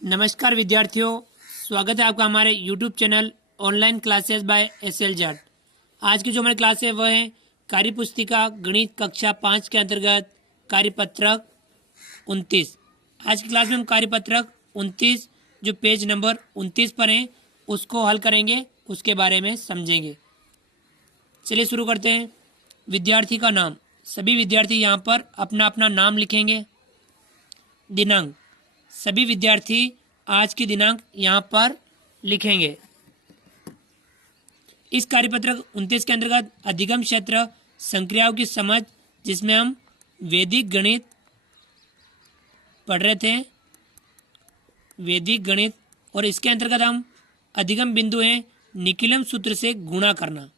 नमस्कार विद्यार्थियों, स्वागत है आपका हमारे YouTube channel online classes bye SL Jat. आज की जो हमारी क्लास है वह है कार्यपुस्तिका गणित कक्षा 5 के अंतर्गत कार्यपत्रक 29। आज की क्लास में हम कार्यपत्रक 29 जो पेज नंबर 29 पर हैं उसको हल करेंगे, उसके बारे में समझेंगे। चलिए शुरू करते हैं। विद्यार्थी का नाम, सभी विद्यार्थी यहाँ पर अपना अपना नाम लिखेंगे। दिनांक, सभी विद्यार्थी आज की दिनांक यहाँ पर लिखेंगे। इस कार्यपत्रक 29 के अंतर्गत अधिगम क्षेत्र संक्रियाओं की समझ, जिसमें हम वैदिक गणित पढ़ रहे थे, वैदिक गणित, और इसके अंतर्गत हम अधिगम बिंदु हैं निखिलम सूत्र से गुणा करना।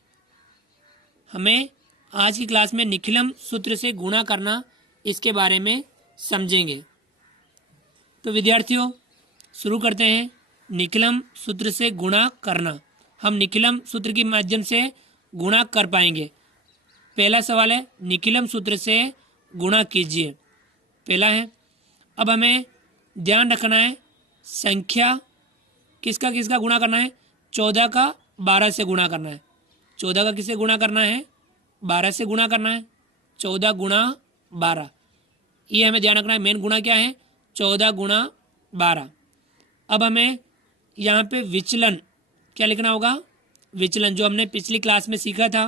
हमें आज की क्लास में निखिलम सूत्र से गुणा करना, इसके बारे में समझेंगे। तो विद्यार्थियों शुरू करते हैं। निखिलम सूत्र से गुणा करना, हम निखिलम सूत्र के माध्यम से गुणा कर पाएंगे। पहला सवाल है निखिलम सूत्र से गुणा कीजिए, पहला है। अब हमें ध्यान रखना है संख्या किसका किसका गुणा करना है। 14 का 12 से गुणा करना है। 14 का किससे गुणा करना है? 12 से गुणा करना है। 14 गुणा 12, ये हमें ध्यान रखना है। मेन गुणा क्या है? 14 गुणा 12। अब हमें यहाँ पे विचलन क्या लिखना होगा? विचलन, जो हमने पिछली क्लास में सीखा था,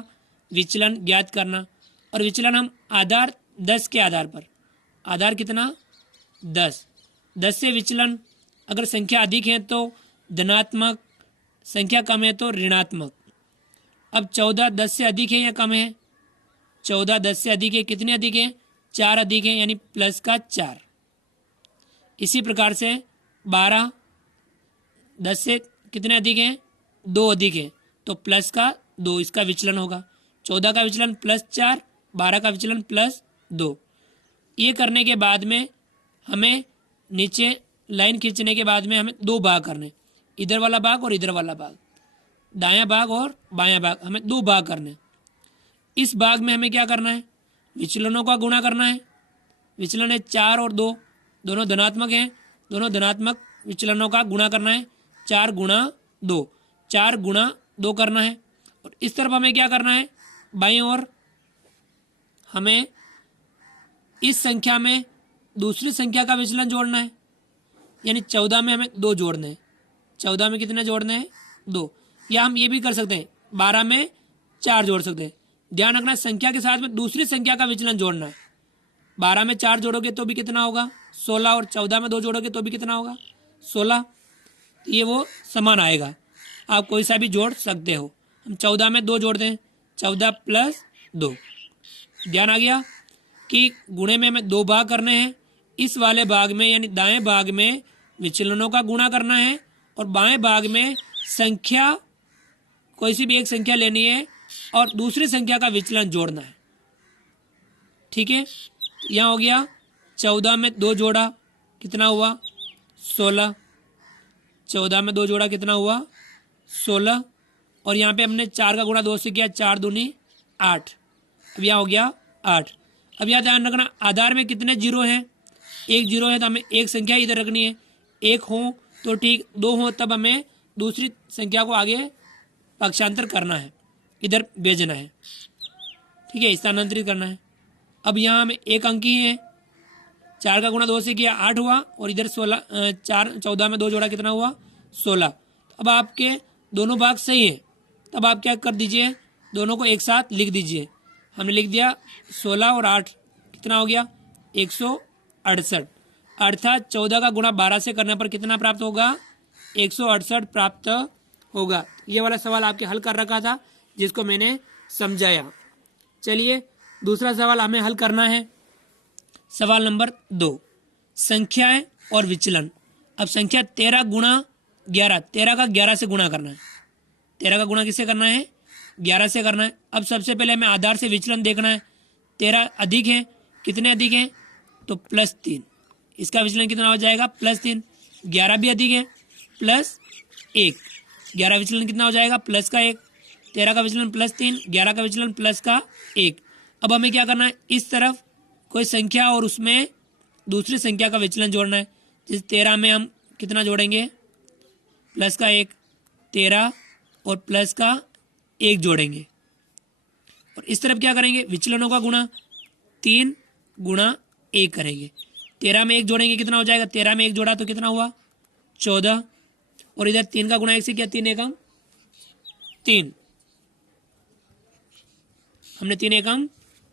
विचलन ज्ञात करना। और विचलन हम आधार 10 के आधार पर, आधार कितना? 10। 10 से विचलन, अगर संख्या अधिक है तो धनात्मक, संख्या कम है तो ऋणात्मक। अब 14 10 से अधिक है या कम है? 14 10 से अधिक है। कितने अधिक है? 4 अधिक है, यानी प्लस का 4। इसी प्रकार से 12 10 से कितने अधिक है? 2 अधिक है, तो प्लस का 2 इसका विचलन होगा। 14 का विचलन प्लस 4, 12 का विचलन प्लस 2। ये करने के बाद में हमें नीचे लाइन खींचने के बाद में हमें 2 भाग करने, इधर वाला भाग और इधर वाला भाग, दायां भाग और बायां भाग, हमें 2 भाग करने। इस भाग में हमें क्या करना है? विचलनों का गुणा करना है। विचलन है 4 और 2, दोनों धनात्मक हैं, दोनों धनात्मक विचलनों का गुणा करना है। 4 गुणा 2, 4 गुणा 2 करना है। और इस तरफ हमें क्या करना है? बाईं ओर हमें इस संख्या में दूसरी संख्या का विचलन जोड़ना है, यानी 14 में हमें 2 जोड़ने हैं। 14 में कितने जोड़ने हैं? 2। या हम ये भी कर सकते हैं, 12 में 4 जोड़ सकते हैं। ध्यान रखना संख्या के साथ में दूसरी संख्या का विचलन जोड़ना है। 12 में 4 जोड़ोगे तो भी कितना होगा? 16, और 14 में 2 जोड़ोगे तो भी कितना होगा? 16। ये वो समान आएगा, आप कोई सा भी जोड़ सकते हो। हम 14 में 2 जोड़ते हैं, 14 प्लस 2। ध्यान आ गया कि गुणे में हमें 2 भाग करने हैं। इस वाले भाग में यानी दाएं भाग में विचलनों का गुणा करना है, और बाएं भाग में संख्या, कोई सी भी एक संख्या लेनी है और दूसरी संख्या का विचलन जोड़ना है। ठीक है, यहाँ हो गया 14 में 2 जोड़ा, कितना हुआ? 16। 14 में 2 जोड़ा कितना हुआ? 16। और यहाँ पे हमने 4 का गुणा 2 से किया, 4 दूनी 8। अब यहाँ हो गया 8। अब यहाँ ध्यान रखना आधार में कितने जीरो हैं? 1 जीरो है, तो हमें एक संख्या इधर रखनी है। 1 हो तो ठीक, 2 हो तब हमें दूसरी संख्या को आगे पक्षांतर करना है, इधर भेजना है। ठीक है, स्थानांतरित करना है। अब यहाँ हमें एक अंक ही है, 4 का गुणा 2 से किया 8 हुआ, और इधर 16, 14 में 2 जोड़ा कितना हुआ? 16। अब आपके दोनों भाग सही है, तब आप क्या कर दीजिए? दोनों को एक साथ लिख दीजिए। हमने लिख दिया 16 और 8 कितना हो गया? 168। अर्थात 14 का गुणा 12 से करने पर कितना प्राप्त होगा? 168 प्राप्त होगा। ये वाला सवाल आपके हल कर रखा था, जिसको मैंने समझाया। चलिए दूसरा सवाल हमें हल करना है। सवाल नंबर 2, संख्याएं और विचलन। अब संख्या 13 गुणा 11, 13 का 11 से गुणा करना है। 13 का गुणा किससे करना है? 11 से करना है। अब सबसे पहले हमें आधार से विचलन देखना है। 13 अधिक है, कितने अधिक है? तो प्लस 3, इसका विचलन कितना हो जाएगा? प्लस 3। 11 भी अधिक है, प्लस 1, 11 विचलन कितना हो जाएगा? प्लस का 1। 13 का विचलन प्लस 3, 11 का विचलन प्लस का 1। अब हमें क्या करना है? इस तरफ कोई संख्या और उसमें दूसरी संख्या का विचलन जोड़ना है। जैसे 13 में हम कितना जोड़ेंगे, प्लस का 1, 13 और प्लस का 1 जोड़ेंगे। और इस तरफ क्या करेंगे, विचलनों का गुणा 3 गुणा 1 करेंगे। 13 में 1 जोड़ेंगे कितना हो जाएगा, 13 में 1 जोड़ा तो कितना हुआ 14, और इधर 3 का गुणा 1 से किया, 3 एकम 3, हमने 3 एकम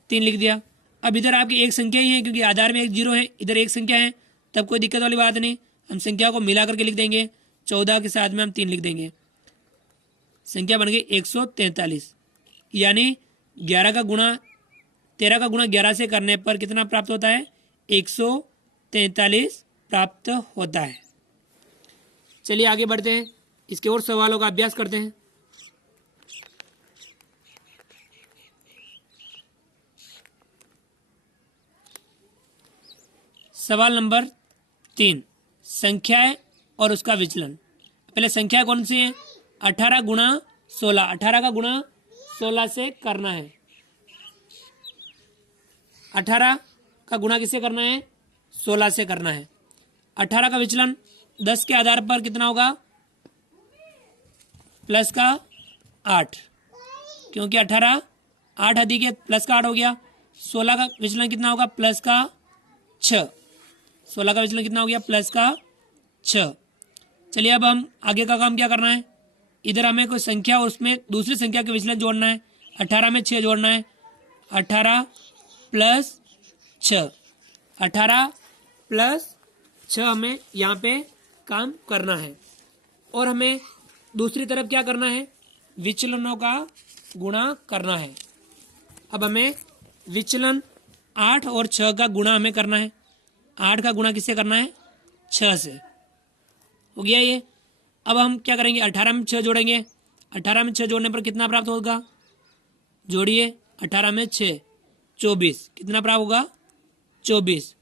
3 लिख दिया। अब इधर आपकी एक संख्या ही है क्योंकि आधार में एक 0 है, इधर एक संख्या है, तब कोई दिक्कत वाली बात नहीं, हम संख्या को मिला करके लिख देंगे। 14 के साथ में हम 3 लिख देंगे, संख्या बन गई 143। यानी 11 का गुणा 13 का गुणा 11 से करने पर कितना प्राप्त होता है, 143 प्राप्त होता है। चलिए आगे बढ़ते हैं, इसके और सवालों का अभ्यास करते हैं। सवाल नंबर 3, संख्याएं और उसका विचलन। पहले संख्या कौन सी है, 18 गुणा 16, 18 का गुणा 16 से करना है। 18 का गुणा किससे करना है, 16 से करना है। 18 का विचलन 10 के आधार पर कितना होगा, प्लस का 8, क्योंकि 18 8 अधिक है, प्लस का 8 हो गया। 16 का विचलन कितना होगा, प्लस का 6, 16 का विचलन कितना हो गया, प्लस का 6। चलिए अब हम आगे का काम क्या करना है, इधर हमें कोई संख्या और उसमें दूसरी संख्या के विचलन जोड़ना है। 18 में 6 जोड़ना है, 18 प्लस 6, 18 प्लस 6 हमें यहाँ पे काम करना है। और हमें दूसरी तरफ क्या करना है, विचलनों का गुणा करना है। अब हमें विचलन 8 और 6 का गुणा हमें करना है। 8 का गुणा किससे करना है, 6 से, हो गया ये। अब हम क्या करेंगे, 18 में 6 जोड़ेंगे। 18 में 6 जोड़ने पर कितना प्राप्त होगा, जोड़िए, 18 में 6 24, कितना प्राप्त होगा 24।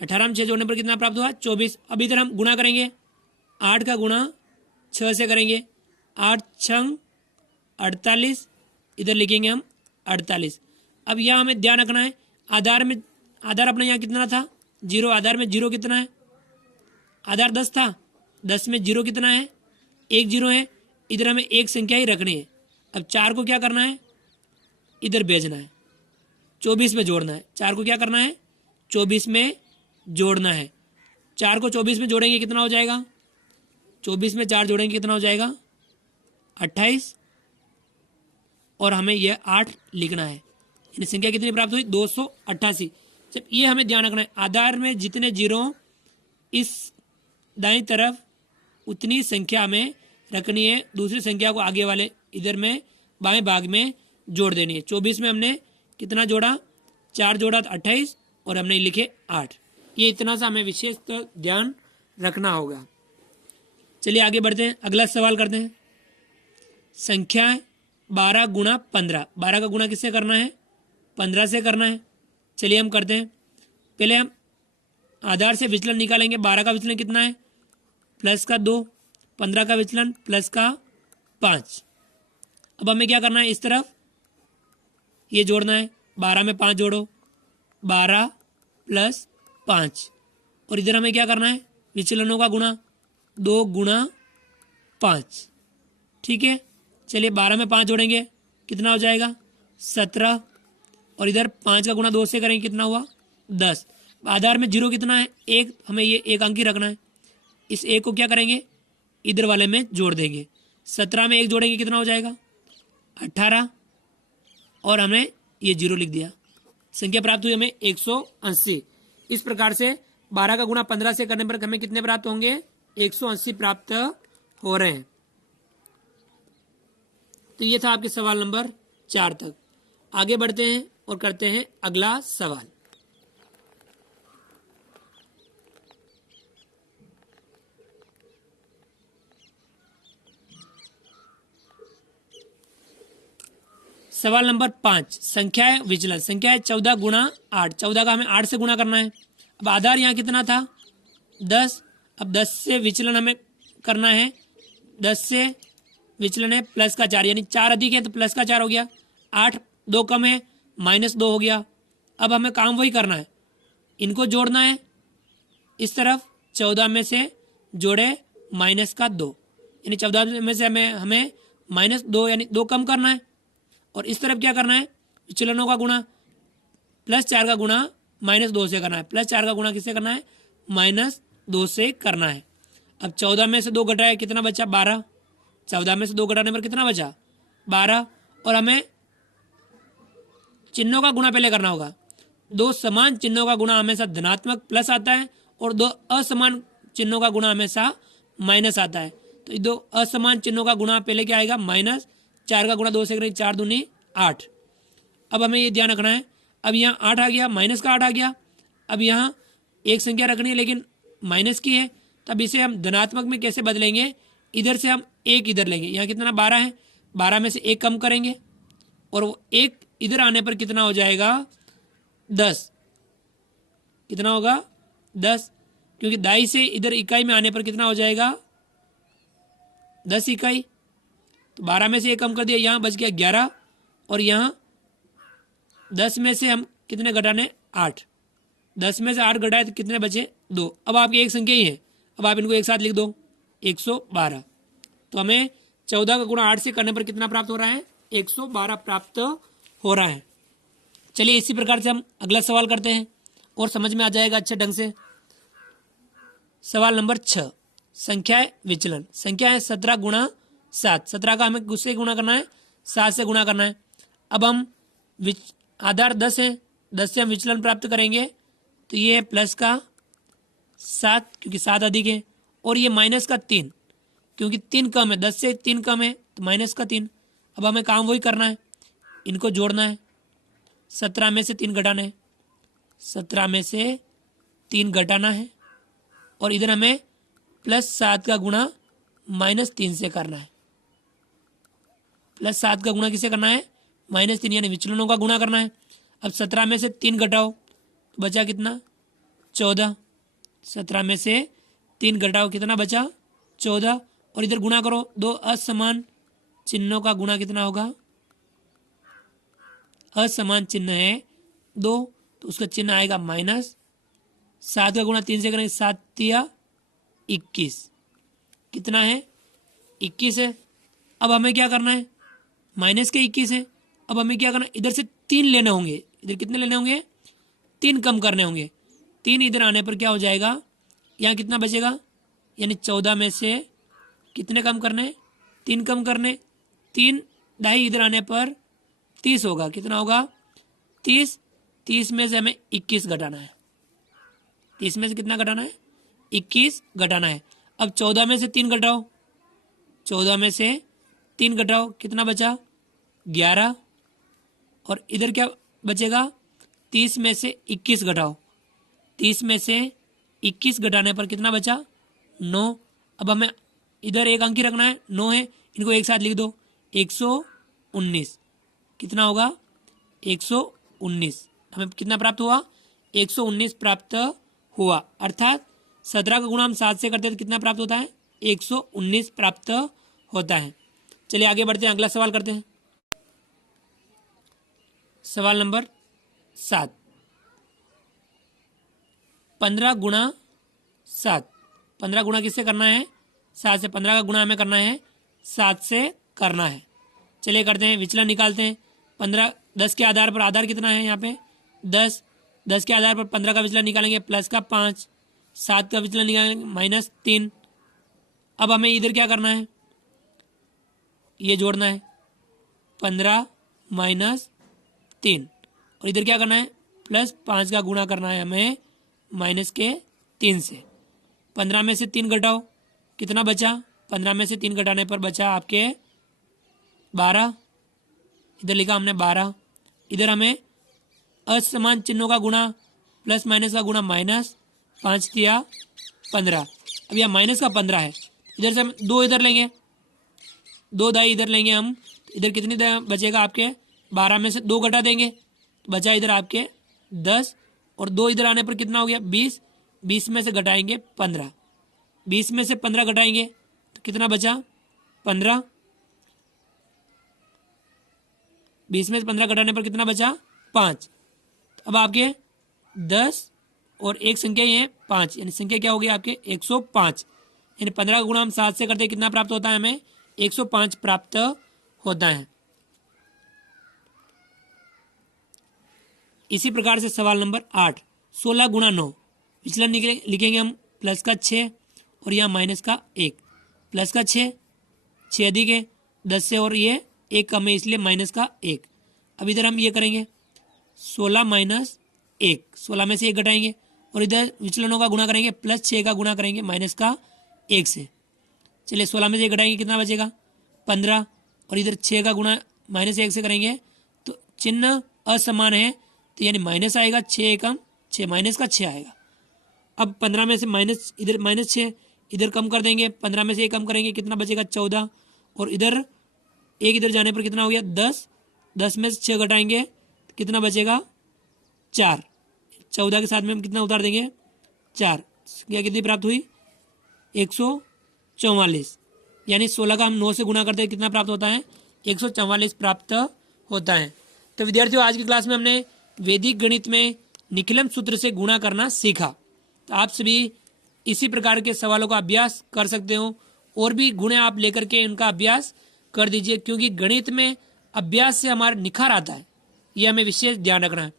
18 में 6 जोड़ने पर कितना प्राप्त हुआ 24। अब इधर हम गुणा करेंगे, 8 का गुणा 6 से करेंगे, 8 6 48, इधर लिखेंगे हम 48। अब यहाँ हमें ध्यान रखना है, आधार अपना यहाँ कितना था 0, आधार में 0 कितना है, आधार 10 था, 10 में 0 कितना है, 1 0 है। इधर हमें एक संख्या ही रखनी है। अब 4 को क्या करना है, इधर भेजना है, 24 में जोड़ना है। 4 को क्या करना है, 24 में जोड़ना है। 4 को 24 में जोड़ेंगे कितना हो जाएगा, 24 में 4 जोड़ेंगे कितना हो जाएगा 28, और हमें यह 8 लिखना है। यानी संख्या कितनी प्राप्त हुई 288। जब ये हमें ध्यान रखना है, आधार में जितने 0 इस दाईं तरफ उतनी संख्या में रखनी है, दूसरी संख्या को आगे वाले इधर में बाएं भाग में जोड़ देनी है। 24 में हमने कितना जोड़ा, 4 जोड़ा तो 28, और हमने लिखे 8। ये इतना सा हमें विशेष ध्यान रखना होगा। चलिए आगे बढ़ते हैं, अगला सवाल करते हैं। संख्या 12 गुणा 15, 12 का गुणा किससे करना है, 15 से करना है। चलिए हम करते हैं। पहले हम आधार से विचलन निकालेंगे। 12 का विचलन कितना है, प्लस का 2, 15 का विचलन प्लस का 5। अब हमें क्या करना है, इस तरफ ये जोड़ना है, 12 में 5 जोड़ो, 12 प्लस 5, और इधर हमें क्या करना है, विचलनों का गुणा, 2 गुणा 5, ठीक है। चलिए 12 में 5 जोड़ेंगे कितना हो जाएगा 17, और इधर 5 का गुणा 2 से करेंगे कितना हुआ 10। आधार में 0 कितना है 1, हमें ये 1 अंक ही रखना है। इस 1 को क्या करेंगे, इधर वाले में जोड़ देंगे। 17 में 1 जोड़ेंगे कितना हो जाएगा 18, और हमने ये 0 लिख दिया। संख्या प्राप्त हुई हमें 180। इस प्रकार से 12 का गुणा 15 से करने पर हमें कितने प्राप्त होंगे, 180 प्राप्त हो रहे हैं। तो ये था आपके सवाल नंबर 4 तक। आगे बढ़ते हैं और करते हैं अगला सवाल। सवाल नंबर 5, संख्या है विचलन। संख्या है 14 गुणा 8, 14 का हमें 8 से गुणा करना है। अब आधार यहाँ कितना था 10, अब 10 से विचलन हमें करना है, 10 से विचलन है प्लस का 4, यानी 4 अधिक है तो प्लस का 4 हो गया, 8 2 कम है -2 हो गया। अब हमें काम वही करना है, इनको जोड़ना है। इस तरफ 14 में से जोड़े माइनस का 2, यानी 14 में से हमें माइनस 2 यानी 2 कम करना है। और इस तरफ क्या करना है, विचलनों का गुणा +4 का गुणा -2 से करना है। +4 का गुणा किससे करना है, -2 से करना है। अब 14 में से 2 घटाए कितना बचा, 12। 14 में से 2 घटाने पर कितना बचा, 12। और हमें चिन्हों का गुणा पहले करना होगा। 2 समान चिन्हों का गुणा हमेशा धनात्मक प्लस आता है और 2 असमान चिन्हों का गुणा हमेशा माइनस आता है। तो 2 असमान चिन्हों का गुणा पहले क्या आएगा, -4 का गुणा 2 से करेंगे, 4 दूनी 8। अब हमें ये ध्यान रखना है, अब यहाँ 8 आ गया, माइनस का 8 आ गया। अब यहाँ एक संख्या रखनी है लेकिन माइनस की है, तब इसे हम धनात्मक में कैसे बदलेंगे, इधर से हम 1 इधर लेंगे। यहाँ कितना 12 है, 12 में से 1 कम करेंगे और वो 1 इधर आने पर कितना हो जाएगा, 10। कितना होगा, 10, क्योंकि दाई से इधर इकाई में आने पर कितना हो जाएगा, 10 इकाई। तो 12 में से 1 कम कर दिया, यहाँ बच गया 11 और यहाँ 10 में से हम कितने घटाने, 8। 10 में से 8 घटाए तो कितने बचे, 2। अब आपकी एक संख्या ही है, अब आप इनको एक साथ लिख दो, 112। तो हमें 14 का गुणा 8 से करने पर कितना प्राप्त हो रहा है, 112 प्राप्त हो रहा है। चलिए इसी प्रकार से हम अगला सवाल करते हैं और समझ में आ जाएगा अच्छे ढंग से। सवाल नंबर 6, संख्या है विचलन। संख्या है 17 गुणा 7। 17 का हमें किससे गुणा करना है, 7 से गुणा करना है। अब हम आधार 10 है, 10 से हम विचलन प्राप्त करेंगे, तो ये है प्लस का 7 क्योंकि 7 अधिक है, और ये माइनस का 3 क्योंकि 3 कम है, 10 से 3 कम है तो माइनस का 3। अब हमें काम वही करना है, इनको जोड़ना है। 17 में से 3 घटाना है, 17 में से 3 घटाना है और इधर हमें +7 का गुणा -3 से करना है। +7 का गुणा किससे करना है, -3 यानी विचलनों का गुणा करना है। अब 17 में से 3 घटाओ तो बचा कितना, 14। 17 में से 3 घटाओ कितना बचा, 14। और इधर गुणा करो, 2 असमान चिन्हों का गुणा कितना होगा, असमान चिन्ह है 2 तो उसका चिन्ह आएगा माइनस। 7 का गुणा 3 से करेंगे, 7 तिया 21, कितना है, 21 है। अब हमें क्या करना है, माइनस के 21 है। अब हमें क्या करना है, इधर से 3 लेने होंगे। इधर कितने लेने होंगे, 3 कम करने होंगे। 3 इधर आने पर क्या हो जाएगा, यहाँ कितना बचेगा, यानी 14 में से कितने कम करने, 3 कम करने। 3 दाई इधर आने पर 30 होगा, कितना होगा, 30। 30 में से हमें 21 घटाना है। 30 में से कितना घटाना है, 21 घटाना है। अब 14 में से 3 घटाओ, 14 में से 3 घटाओ कितना बचा, 11। और इधर क्या बचेगा, 30 में से 21 घटाओ, 30 में से 21 घटाने पर कितना बचा, 9। अब हमें इधर एक अंक ही रखना है, 9 है, इनको एक साथ लिख दो, 119। कितना होगा, 119। हमें कितना प्राप्त हुआ, 119 प्राप्त हुआ। अर्थात 17 का गुणा हम 7 से करते हैं तो कितना प्राप्त होता है, 119 प्राप्त होता है। चलिए आगे बढ़ते हैं, अगला सवाल करते हैं। सवाल नंबर 7, 15 गुणा 7। 15 गुणा किससे करना है, 7 से। 15 का गुणा हमें करना है 7 से करना है। चलिए करते हैं, विचलन निकालते हैं। 15 10 के आधार पर, आधार कितना है यहाँ पे 10, 10 के आधार पर 15 का विचलन निकालेंगे, प्लस का 5। 7 का विचलन निकालेंगे, -3। अब हमें इधर क्या करना है, ये जोड़ना है, 15 - 3। और इधर क्या करना है, +5 का गुणा करना है हमें -3 से। 15 में से 3 घटाओ कितना बचा, 15 में से 3 घटाने पर बचा आपके 12। इधर लिखा हमने 12। इधर हमें असमान चिन्हों का गुणा, प्लस माइनस का गुणा, -5 दिया 15। अब यह माइनस का 15 है, इधर से हम 2 इधर लेंगे, 2 दाई इधर लेंगे हम। इधर कितनी बचेगा आपके, 12 में से 2 घटा देंगे, बचा इधर आपके 10। और 2 इधर आने पर कितना हो गया, 20। 20 में से घटाएंगे 15, 20 में से 15 घटाएंगे तो कितना बचा, 15। 20 में से 15 घटाने पर कितना बचा, 5। अब आपके 10 और एक संख्या ही है 5, यानी संख्या क्या हो गई आपके 105। यानी 15 का गुणा हम 7 से करते हैं, कितना प्राप्त होता है हमें? 105 प्राप्त होता है। इसी प्रकार से सवाल नंबर 8, 16 गुणा 9, विचलन लिखेंगे हम प्लस का 6 और यहाँ माइनस का 1, प्लस का 6 अधिक है 10 से और ये 1 कम है इसलिए माइनस का 1। अब इधर हम ये करेंगे 16 माइनस 1, 16 में से 1 घटाएंगे और इधर विचलनों का गुणा करेंगे, प्लस 6 का गुणा करेंगे माइनस का 1 से। चलिए 16 में से 1 घटाएंगे, कितना बचेगा? 15, और इधर 6 का गुणा माइनस 1 से करेंगे तो चिन्ह असमान है तो यानी माइनस आएगा, 6 एकम 6, माइनस का 6 आएगा। अब 15 में से माइनस, इधर माइनस 6 इधर कम कर देंगे, 15 में से 1 कम करेंगे, कितना बचेगा? 14, और इधर 1 इधर जाने पर कितना हो गया? 10, 10 में से 6 घटाएंगे तो कितना बचेगा? 4, 14 के साथ में हम कितना उतार देंगे? 4, क्या कितनी प्राप्त हुई? 144, यानी 16 का हम 9 से गुणा करते हैं, कितना प्राप्त होता है? 144 प्राप्त होता है। तो विद्यार्थियों आज की क्लास में हमने वैदिक गणित में निखिलम सूत्र से गुणा करना सीखा। तो आप सभी इसी प्रकार के सवालों का अभ्यास कर सकते हो और भी गुणे आप लेकर के उनका अभ्यास कर दीजिए, क्योंकि गणित में अभ्यास से हमारा निखार आता है, ये हमें विशेष ध्यान रखना है।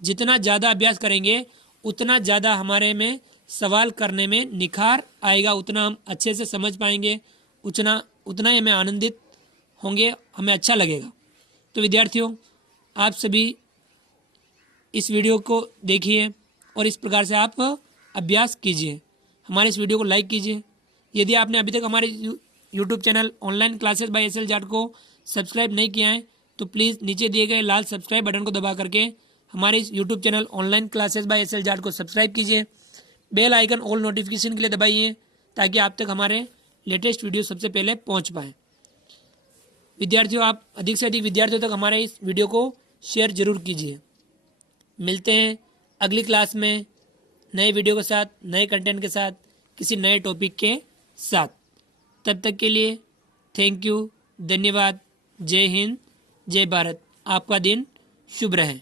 जितना ज़्यादा अभ्यास करेंगे उतना ज़्यादा हमारे में सवाल करने में निखार आएगा, उतना हम अच्छे से समझ पाएंगे, उतना ही हमें आनंदित होंगे, हमें अच्छा लगेगा। तो विद्यार्थियों आप सभी इस वीडियो को देखिए और इस प्रकार से आप अभ्यास कीजिए। हमारे इस वीडियो को लाइक कीजिए। यदि आपने अभी तक हमारे YouTube channel online classes bye SL Jat को सब्सक्राइब नहीं किया है तो प्लीज़ नीचे दिए गए लाल सब्सक्राइब बटन को दबा करके हमारे इस YouTube channel online classes bye SL Jat को सब्सक्राइब कीजिए। बेल आइकन ऑल नोटिफिकेशन के लिए दबाइए ताकि आप तक हमारे लेटेस्ट वीडियो सबसे पहले पहुँच पाएँ। विद्यार्थियों आप अधिक से अधिक विद्यार्थियों तक हमारे इस वीडियो को शेयर जरूर कीजिए। मिलते हैं अगली क्लास में नए वीडियो के साथ, नए कंटेंट के साथ, किसी नए टॉपिक के साथ। तब तक के लिए थैंक यू, धन्यवाद, जय हिंद, जय भारत। आपका दिन शुभ रहे।